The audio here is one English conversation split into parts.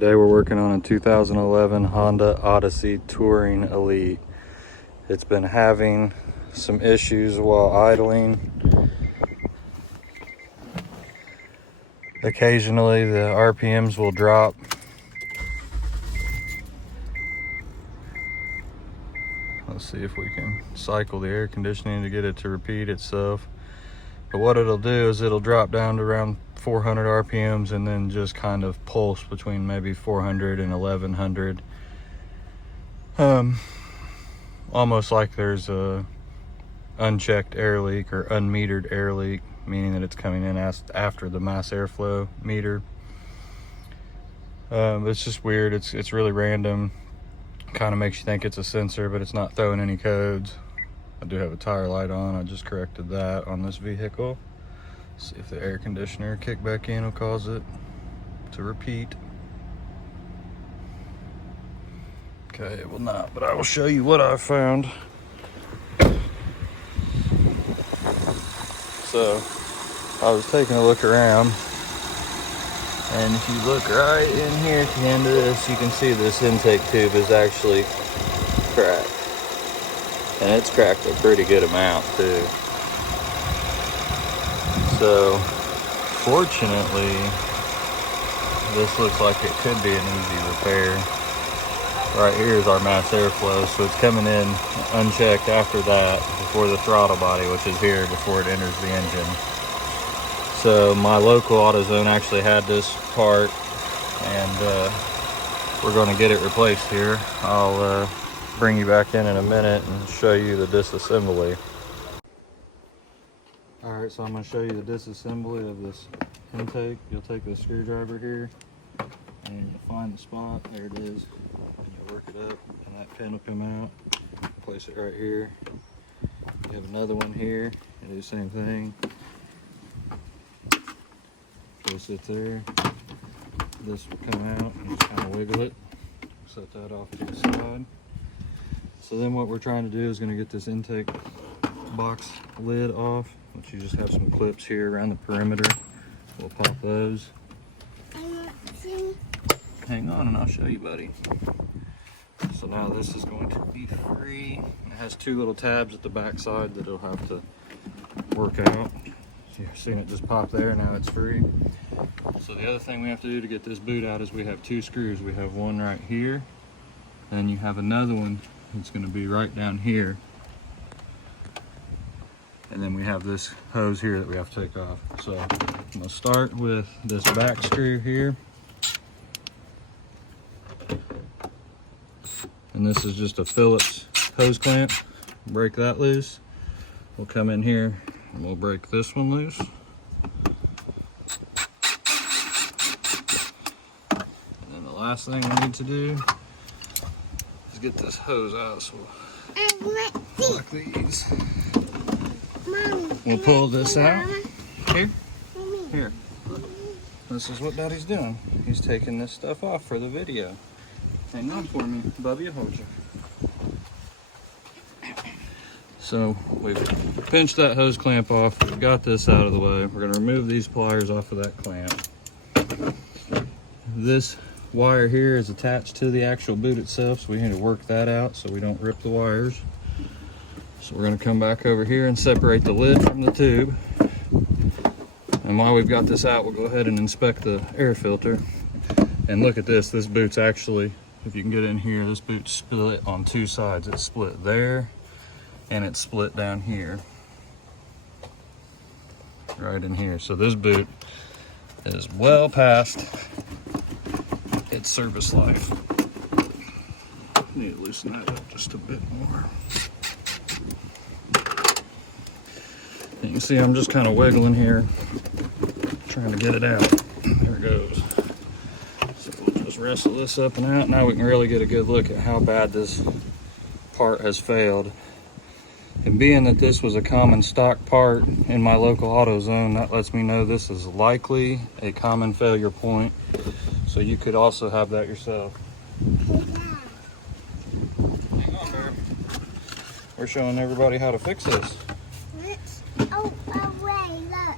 Today we're working on a 2011 Honda Odyssey Touring Elite. It's been having some issues while idling. Occasionally the RPMs will drop. Let's see if we can cycle the air conditioning to get it to repeat itself. But what it'll do is it'll drop down to around 400 RPMs and then just kind of pulse between maybe 400 and 1100. Almost like there's a unchecked air leak or unmetered air leak, meaning that it's coming in after the mass airflow meter. It's just weird. It's really random. Kind of makes you think it's a sensor, but it's not throwing any codes. I do have a tire light on. I just corrected that on this vehicle. See if the air conditioner kick back in will cause it to repeat. Okay, it will not, but I will show you what I found. So I was taking a look around, and if you look right in here at the end of this, you can see this intake tube is actually cracked. And it's cracked a pretty good amount too. So fortunately, this looks like it could be an easy repair. Right here is our mass airflow, so it's coming in unchecked after that, before the throttle body, which is here before it enters the engine. So my local AutoZone actually had this part, and we're going to get it replaced here. I'll bring you back in a minute and show you the disassembly. Alright, so I'm going to show you the disassembly of this intake. You'll take the screwdriver here and you'll find the spot. There it is. And you'll work it up and that pin will come out. Place it right here. You have another one here. You do the same thing. Place it there. This will come out and just kind of wiggle it. Set that off to the side. So then what we're trying to do is going to get this intake box lid off, which you just have some clips here around the perimeter. We'll pop those. Hang on and I'll show you, buddy. So now this is going to be free. It has two little tabs at the back side that it'll have to work out. So you're seeing it just pop there, now it's free. So the other thing we have to do to get this boot out is we have two screws. We have one right here, and you have another one. It's going to be right down here, and then we have this hose here that we have to take off. So I'm going to start with this back screw here, and this is just a Phillips hose clamp. Break that loose. We'll come in here and we'll break this one loose. And then the last thing we need to do is get this hose out. So we'll lock these. We'll pull this out. Here. This is what Daddy's doing. He's taking this stuff off for the video. Hang on for me, Bubby, I'll hold you. So we've pinched that hose clamp off. We've got this out of the way. We're going to remove these pliers off of that clamp. This wire here is attached to the actual boot itself, so we need to work that out so we don't rip the wires. So we're going to come back over here and separate the lid from the tube. And while we've got this out, we'll go ahead and inspect the air filter. And look at this. This boot's actually, if you can get in here, this boot's split on two sides. It's split there, and it's split down here. Right in here. So this boot is well past its service life. Need to loosen that up just a bit more. You can see I'm just kind of wiggling here, trying to get it out. There it goes. So we'll just wrestle this up and out. Now we can really get a good look at how bad this part has failed. And being that this was a common stock part in my local AutoZone, that lets me know this is likely a common failure point. So you could also have that yourself. Hang on there. We're showing everybody how to fix this. Oh, away, look.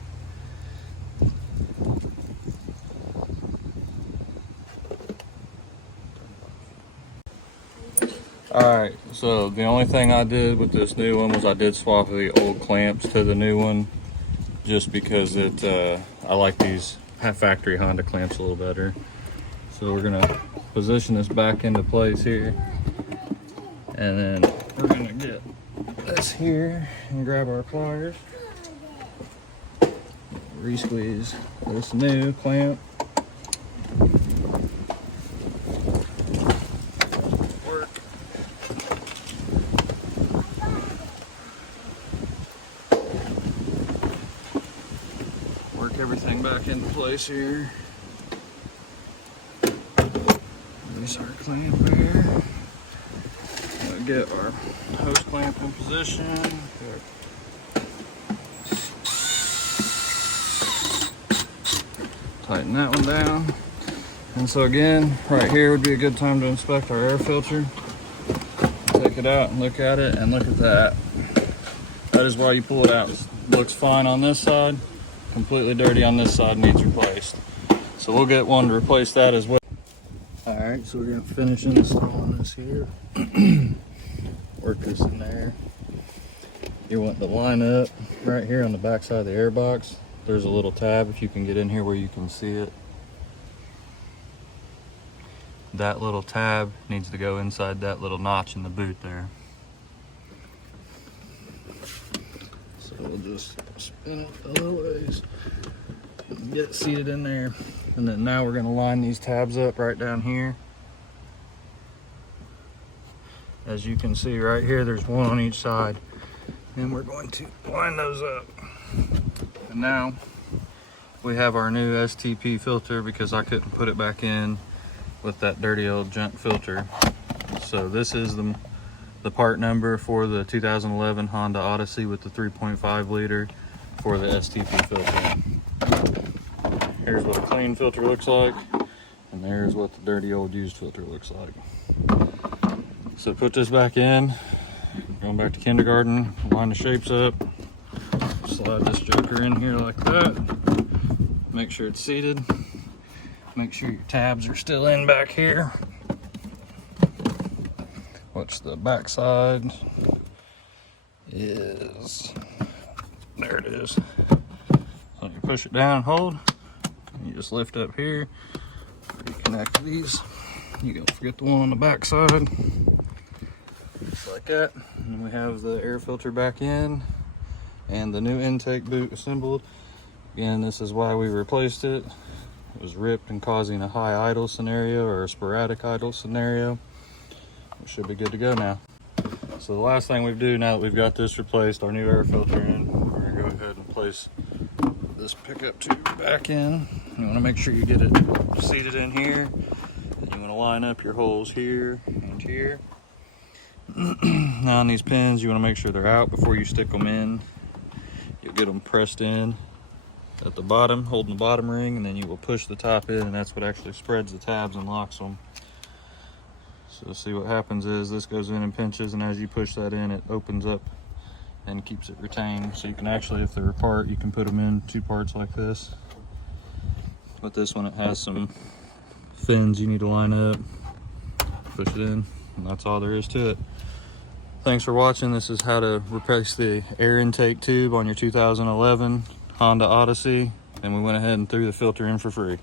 Alright, so the only thing I did with this new one was I did swap the old clamps to the new one, just because I like these factory Honda clamps a little better. So we're gonna position this back into place here, and then we're gonna get this here and grab our pliers, re-squeeze this new clamp. Work everything back into place here. Release our clamp there. Get our hose clamp in position. Tighten that one down. And so again, right here would be a good time to inspect our air filter. Take it out and look at it, and look at that. That is why you pull it out. It looks fine on this side, completely dirty on this side, needs replaced. So we'll get one to replace that as well. All right, so we're gonna finish installing this here. Work this in there. You want to line up right here on the back side of the air box. There's a little tab, if you can get in here where you can see it. That little tab needs to go inside that little notch in the boot there. So we'll just spin it a little ways, get it seated in there. And then now we're gonna line these tabs up right down here. As you can see right here, there's one on each side. And we're going to line those up. And now we have our new STP filter, because I couldn't put it back in with that dirty old junk filter. So this is the part number for the 2011 Honda Odyssey with the 3.5 liter for the STP filter. Here's what a clean filter looks like, and there's what the dirty old used filter looks like. So put this back in, going back to kindergarten, line the shapes up, slide this joker in here like that, make sure it's seated, make sure your tabs are still in back here, which the back side is, there it is. So you push it down and hold, and you just lift up here, reconnect these. You don't forget the one on the back side. Just like that. And then we have the air filter back in and the new intake boot assembled. Again, this is why we replaced it. It was ripped and causing a high idle scenario, or a sporadic idle scenario. We should be good to go now. So the last thing we do now that we've got this replaced, our new air filter in, we're gonna go ahead and place this pickup tube back in. You wanna make sure you get it seated in here. You wanna line up your holes here and here. Now on these pins, you want to make sure they're out before you stick them in. You'll get them pressed in at the bottom, holding the bottom ring, and then you will push the top in, and that's what actually spreads the tabs and locks them. So see, what happens is this goes in and pinches, and as you push that in, it opens up and keeps it retained. So you can actually, if they're apart, you can put them in two parts like this. But this one, it has some fins you need to line up, push it in, and that's all there is to it. Thanks for watching. This is how to replace the air intake tube on your 2011 Honda Odyssey, and we went ahead and threw the filter in for free.